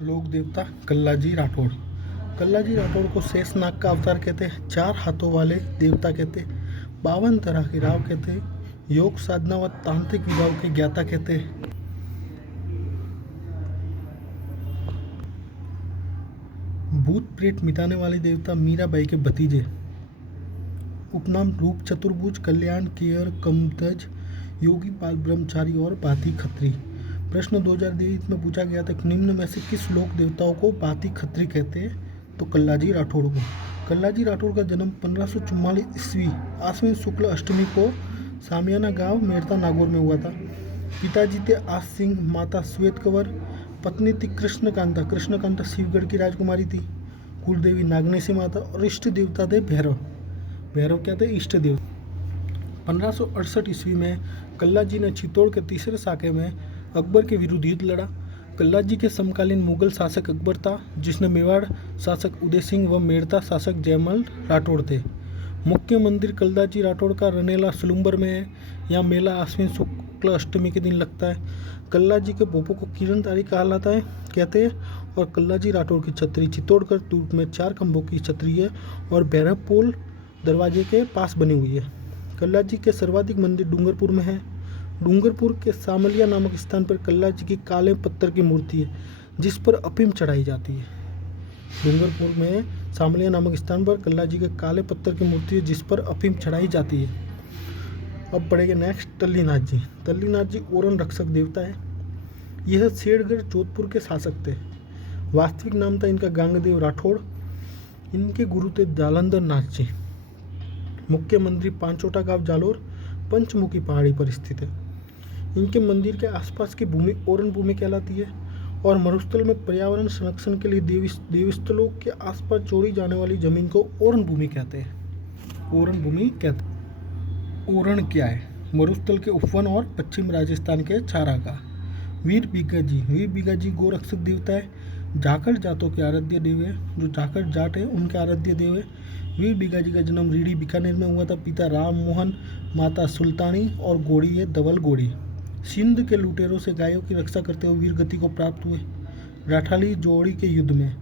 लोक देवता कल्लाजी राठौड़। कल्लाजी राठौड़ को शेषनाग का अवतार कहते हैं, 4 हाथों वाले देवता कहते हैं, 52 तरह के राव कहते हैं, योग साधना व तांत्रिक विद्याओं के ज्ञाता कहते हैं। भूत प्रेत मिटाने वाले देवता मीराबाई के भतीजे। उपनाम रूप चतुर्भुज, कल्याण, केयर, कमतज, योगी पाल ब्रह्मचारी और बाती खत्री। प्रश्न 2023 में पूछा गया था, निम्न में से किस लोक देवताओं को बाती खत्री कहते हैं? तो कल्लाजी राठौड़ को। कल्लाजी राठौड़ का जन्म 1544 ईस्वी आश्विन शुक्ल अष्टमी को सामियाना गांव मेड़ता नागौर में हुआ था। पिताजी थे आस सिंह, माता श्वेत कंवर, पत्नी थी कृष्णकांता। कृष्णकांता शिवगढ़ की राजकुमारी थी। कुलदेवी नागनेशी माता और इष्ट देवता थे भैरव। भैरव क्या थे? इष्ट देवता। 1568 ईस्वी में कल्लाजी ने चित्तौड़ के तीसरे साके में अकबर के विरुद्ध युद्ध लड़ा। कल्लाजी के समकालीन मुगल शासक अकबर था, जिसने मेवाड़ शासक उदय सिंह व मेड़ता शासक जयमल राठौड़ थे। मुख्य मंदिर कल्लाजी राठौड़ का रनेला सुलुम्बर में है। यहाँ मेला आश्विन शुक्ल अष्टमी के दिन लगता है। कल्लाजी के भोपो को किरणतारी कहलाता है कहते हैं। और कल्लाजी राठौड़ की छतरी चित्तौड़गढ़ दुर्ग में 4 खंभों की छतरी है और भैरव पोल दरवाजे के पास बनी हुई है। कल्लाजी के सर्वाधिक मंदिर डूंगरपुर में है। डूंगरपुर के सामलिया नामक स्थान पर कल्लाजी की काले पत्थर की मूर्ति है, जिस पर अफीम चढ़ाई जाती है। डूंगरपुर में सामलिया नामक स्थान पर कल्लाजी के काले पत्थर की मूर्ति है, जिस पर अफीम चढ़ाई जाती है। अब पढ़ेंगे नेक्स्ट, टल्लीनाथ जी। टल्लीनाथ जी ओरन रक्षक देवता है। यह शेरगढ़ जोधपुर के शासक थे। वास्तविक नाम था इनका गांगदेव राठौड़। इनके गुरु थे जालंधर नाथ जी। मुख्य मंदिर पांचोटा गांव जालोर पंचमुखी पहाड़ी पर स्थित है। इनके मंदिर के आसपास की भूमि ओरन भूमि कहलाती है और मरुस्थल में पर्यावरण संरक्षण के लिए देवस्थलों के आसपास छोड़ी जाने वाली जमीन को ओरन भूमि कहते हैं। ओरन भूमि कहते हैं। ओरन क्या है? मरुस्थल के उपवन और पश्चिम राजस्थान के चारागाह। वीर बिगाजी। वीर बिगाजी गोरक्षक देवता है। जाखड़ जातों के आराध्य देव है। जो जाखड़ जाट है उनके आराध्य देव है। वीर बिगाजी का जन्म रीडी बीकानेर में हुआ था। पिता राम मोहन, माता सुल्तानी और गोड़ी है धवल गोड़ी। सिंध के लुटेरों से गायों की रक्षा करते हुए वीर गति को प्राप्त हुए राठाली जोड़ी के युद्ध में।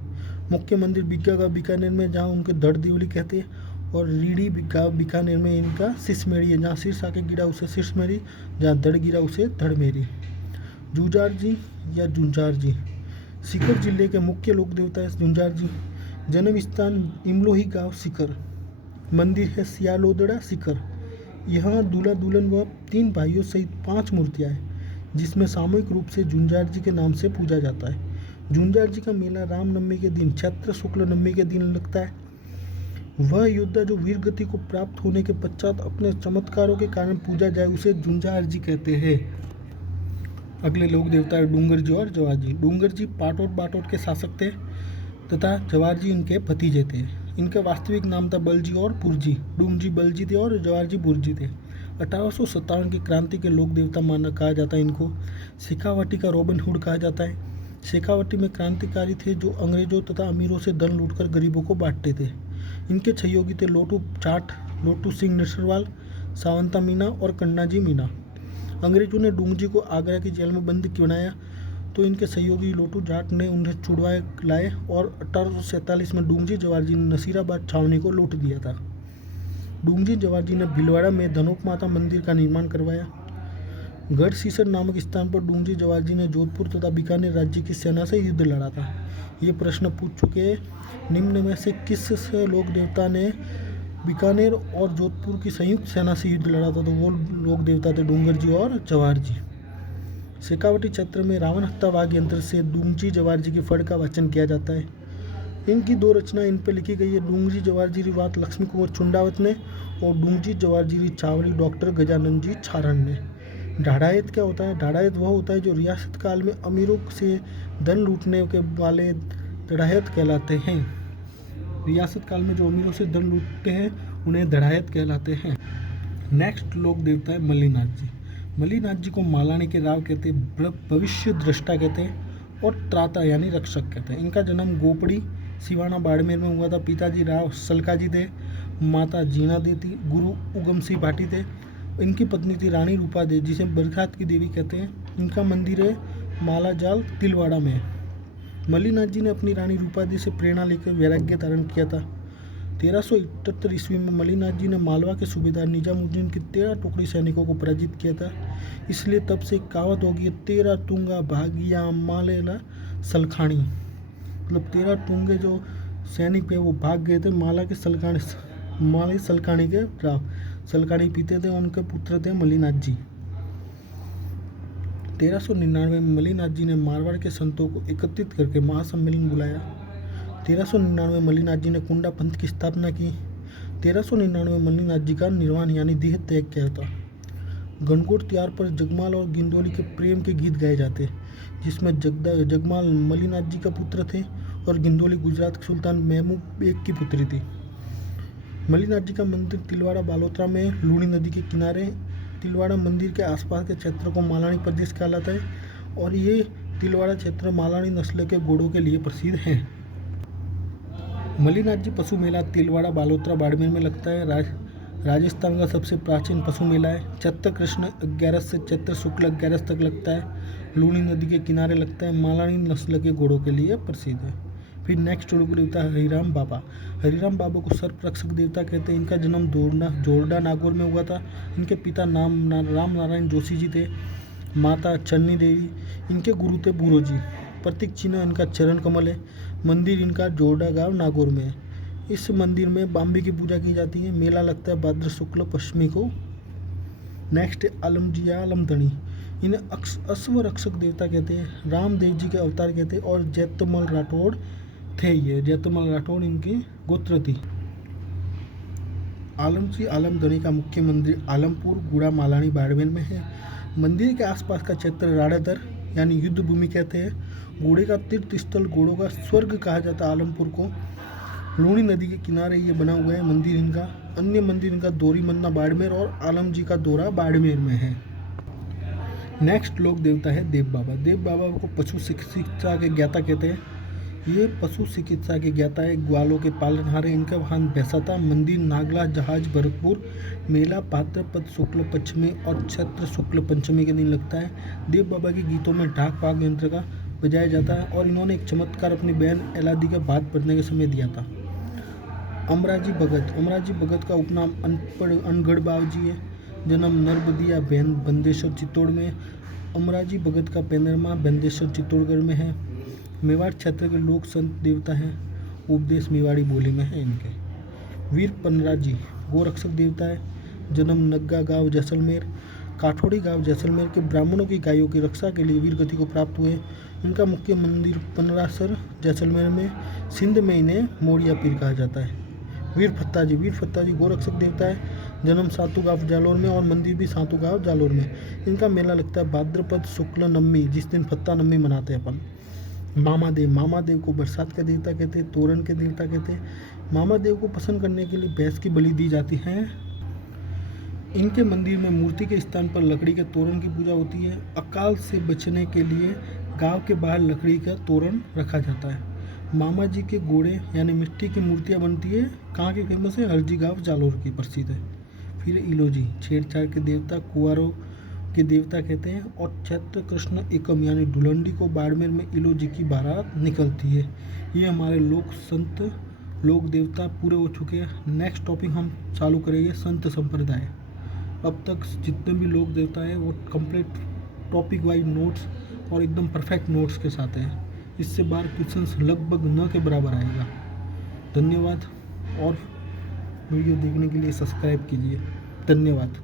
मुख्य मंदिर बिग्गा बीकानेर में, जहाँ उनके धड़ दिवली कहते हैं, और रीडी बीकानेर में इनका शीशमेड़ी है। जहाँ शीर्ष आके गिरा उसे शीशमेड़ी, जहाँ धड़ गिरा उसे धड़मेरी। जूजार जी या जुंजार जी सीकर जिले के मुख्य लोक देवता है जुंजार जी। जन्म स्थान इमलोही गांव सीकर। मंदिर है सियालोदड़ा सीकर। यहाँ दूल्हा दुल्हन व 3 भाइयों सहित 5 मूर्तियाँ हैं, जिसमें सामूहिक रूप से जुंजार जी के नाम से पूजा जाता है। जुंजार जी का मेला रामनवमी के दिन चैत्र शुक्ल नवमी के दिन लगता है। वह योद्धा जो वीर गति को प्राप्त होने के पश्चात अपने चमत्कारों के कारण पूजा जाए, उसे जुंजार जी कहते हैं। अगले लोक देवता है डूंगर जी और जवार जी। डूंगर जी पाटोट बाटोट के शासक थे तथा जवार जी इनके भतीजे थे। इनका वास्तविक नाम था बलजी और पुरजी। डूंग जी बलजी थे और जवार जी बुरजी थे। 1857 की क्रांति के लोक देवता माना कहा जाता है इनको। शेखावटी का रॉबिन हुड कहा जाता है। शेखावटी में क्रांतिकारी थे जो अंग्रेजों तथा अमीरों से धन लूटकर गरीबों को बांटते थे। इनके सहयोगी थे लोटू चाट, लोटू सिंह नसरवाल, सावंता मीना और कन्नाजी मीना। अंग्रेजों ने डूंग जी को आगरा की जेल में बंद बनाया तो इनके सहयोगी लोटू जाट ने उन्हें छुड़वाए लाए और 1847 में डूंगजी जवार जी ने नसीराबाद छावनी को लूट दिया था। डूंगजी जवार जी ने भीलवाड़ा में धनोप माता मंदिर का निर्माण करवाया। गढ़ सीसर नामक स्थान पर डूंगजी जवार जी ने जोधपुर तथा बीकानेर राज्य की सेना से युद्ध लड़ा था। ये प्रश्न पूछ चुके हैं, निम्न में से किस लोक देवता ने बीकानेर और जोधपुर की संयुक्त सेना से युद्ध लड़ा था? तो वो लोक देवता थे डूंगर जी और जवार जी। शेखावटी क्षेत्र में रावण हत्या वाघ यंत्र से डूंगजी जवार जी की फड़ का वाचन किया जाता है। इनकी 2 रचना इन पर लिखी गई है। डूंगजी जवार जी बात लक्ष्मी कुंवर चुंडावत ने और डूंगजी जवार जी चावली डॉक्टर गजानन जी छारण ने। ढाढ़ायत क्या होता है? ढाढ़ायत वह होता है जो रियासत काल में अमीरों से धन लूटने के वाले ढाढ़ायत कहलाते हैं। रियासत काल में जो अमीरों से धन लूटते हैं उन्हें ढाढ़ायत कहलाते हैं। नेक्स्ट लोक देवता है मल्लीनाथ जी। मल्लीनाथ जी को मालानी के राव कहते हैं, भविष्य दृष्टा कहते हैं और त्राता यानी रक्षक कहते हैं। इनका जन्म गोपड़ी सिवाना बाड़मेर में हुआ था। पिताजी राव सलकाजी थे, माता जीना दे थी, गुरु उगम सिंह भाटी थे। इनकी पत्नी थी रानी रूपा दे, जिसे बरसात की देवी कहते हैं। इनका मंदिर है मालाजाल तिलवाड़ा में। मल्लिनाथ जी ने अपनी रानी रूपादी से प्रेरणा लेकर वैराग्य धारण किया था। 1378 ईस्वी में मल्लिनाथ जी ने मालवा के सूबेदार निजामुद्दीन की 13 टुकड़ी सैनिकों को पराजित किया था। इसलिए तब से एक कहावत होगी, 13 तुंगा भागिया मालेला सलखानी, मतलब 13 तुंगे जो सैनिक थे वो भाग गए थे माला के सलखानी के राव। सलखानी पीते थे, उनके पुत्र थे मल्लिनाथ जी। 1399 में मल्लिनाथ जी ने मारवाड़ के संतों को एकत्रित करके महासम्मेलन बुलाया। 1399 मल्लिनाथ जी ने कुंडा पंथ की स्थापना की। 1399 मल्लिनाथ जी का निर्वाण यानी देह त्याग किया था। गणगौर त्योहार पर जगमाल और गिंदोली के प्रेम के गीत गाए जाते, जिसमें जगमाल मल्लिनाथ जी का पुत्र थे और गिंदोली गुजरात के सुल्तान महमूद बेग की पुत्री थी। मल्लिनाथ जी का मंदिर तिलवाड़ा बालोतरा में लूणी नदी के किनारे। तिलवाड़ा मंदिर के आसपास के क्षेत्र को मालानी प्रदेश कहलाता है और ये तिलवाड़ा क्षेत्र मालानी नस्ल के घोड़ों के लिए प्रसिद्ध है। मल्लिनाथ जी पशु मेला तिलवाड़ा बालोतरा बाड़मेर में लगता है। राजस्थान का सबसे प्राचीन पशु मेला है। चैत्र कृष्ण 11 से चैत्र शुक्ल 11 तक लगता है। लूणी नदी के किनारे लगता है। मालानी नस्ल के घोड़ों के लिए प्रसिद्ध है। फिर नेक्स्ट रूप देवता हरिराम बाबा। हरिराम बाबा को सर्प रक्षक देवता कहते हैं। इनका जन्म जोरडा नागौर में हुआ था। इनके पिता राम नारायण जोशी जी थे, माता चन्नी देवी। इनके गुरु थे बूरो जी। प्रतीक चिन्ह इनका चरण कमल है। मंदिर इनका जोरडा गांव नागौर में है। इस मंदिर में बाम्बी की पूजा की जाती है। मेला लगता है भाद्र शुक्ल पश्चिमी को। नेक्स्ट आलमजी या आलमधनी। इन्हें अश्व रक्षक देवता कहते हैं। रामदेव जी के अवतार कहते हैं और जैतमल राठौड़ थे। ये जैतमल राठौड़ इनकी गोत्र थी। आलमजी आलमधनी का मुख्य मंदिर आलमपुर गुड़ा मालानी बाड़मेर में है। मंदिर के आसपास का क्षेत्र राड़ादर यानी युद्ध भूमि कहते हैं। घोड़े का तीर्थ स्थल, घोड़ों का स्वर्ग कहा जाता है आलमपुर को। लूणी नदी के किनारे ये बना हुआ है मंदिर इनका। अन्य मंदिर इनका दोरी मन्ना बाड़मेर और आलम जी का दोरा बाड़मेर में है। नेक्स्ट लोक देवता है देव बाबा। देव बाबा को पशु चिकित्सा के ज्ञाता कहते हैं। ये पशु चिकित्सा के ज्ञाता है, ग्वालों के पालनहार। इनका वाहन भैंसा था। मंदिर नागला जहाज भरतपुर। मेला भाद्रपद शुक्ल पंचमी और चैत्र शुक्ल पंचमी के दिन लगता है। देव बाबा के गीतों में ढाक पाक यंत्र का बजाया जाता है और इन्होंने एक चमत्कार अपनी बहन एलादी के भात पढ़ने के समय दिया था। अमराजी भगत। अमराजी भगत का उपनाम अनगढ़ बावजी है। जन्म नरबदिया बंदेश्वर चित्तौड़ में। अमराजी भगत का पैनरमा बंदेश्वर चित्तौड़गढ़ में है। मेवाड़ क्षेत्र के लोक संत देवता हैं। उपदेश मेवाड़ी बोली में है इनके। वीर पनराजी गोरक्षक देवता है। जन्म नग्गा गांव जैसलमेर। काठोड़ी गांव जैसलमेर के ब्राह्मणों की गायों की रक्षा के लिए वीर गति को प्राप्त हुए। इनका मुख्य मंदिर पनरासर जैसलमेर में। सिंध में इन्हें मोड़िया पीर कहा जाता है। वीर फत्ताजी गोरक्षक देवता है। जन्म सातू गांव जालोर में और मंदिर भी सातू गांव जालोर में। इनका मेला लगता है भाद्रपद शुक्ल नवमी, जिस दिन फत्ता नवमी मनाते हैं अपन। मामादेव को बरसात के देवता कहते हैं, तोरण के देवता कहते हैं। मामादेव को प्रसन्न करने के लिए भैंस की बलि दी जाती है। इनके मंदिर में मूर्ति के स्थान पर लकड़ी के तोरण की पूजा होती है। अकाल से बचने के लिए गांव के बाहर लकड़ी का तोरण रखा जाता है। मामा जी के घोड़े यानी मिट्टी की मूर्तियां बनती है। कहाँ की फेमस है? हरजी गांव जालोर की प्रसिद्ध है। फिर इलोजी छेड़छाड़ के देवता, कुंवारों के देवता कहते हैं और चैत्र कृष्ण एकम यानी ढुलंडी को बाड़मेर में इलोजी की बारात निकलती है। ये हमारे लोक संत लोक देवता पूरे हो चुके हैं। नेक्स्ट टॉपिक हम चालू करेंगे संत संप्रदाय। अब तक जितने भी लोक देवता हैं वो कंप्लीट टॉपिक वाइज नोट्स और एकदम परफेक्ट नोट्स के साथ हैं। इससे बार क्वेश्चंस लगभग न के बराबर आएगा। धन्यवाद और वीडियो देखने के लिए सब्सक्राइब कीजिए। धन्यवाद।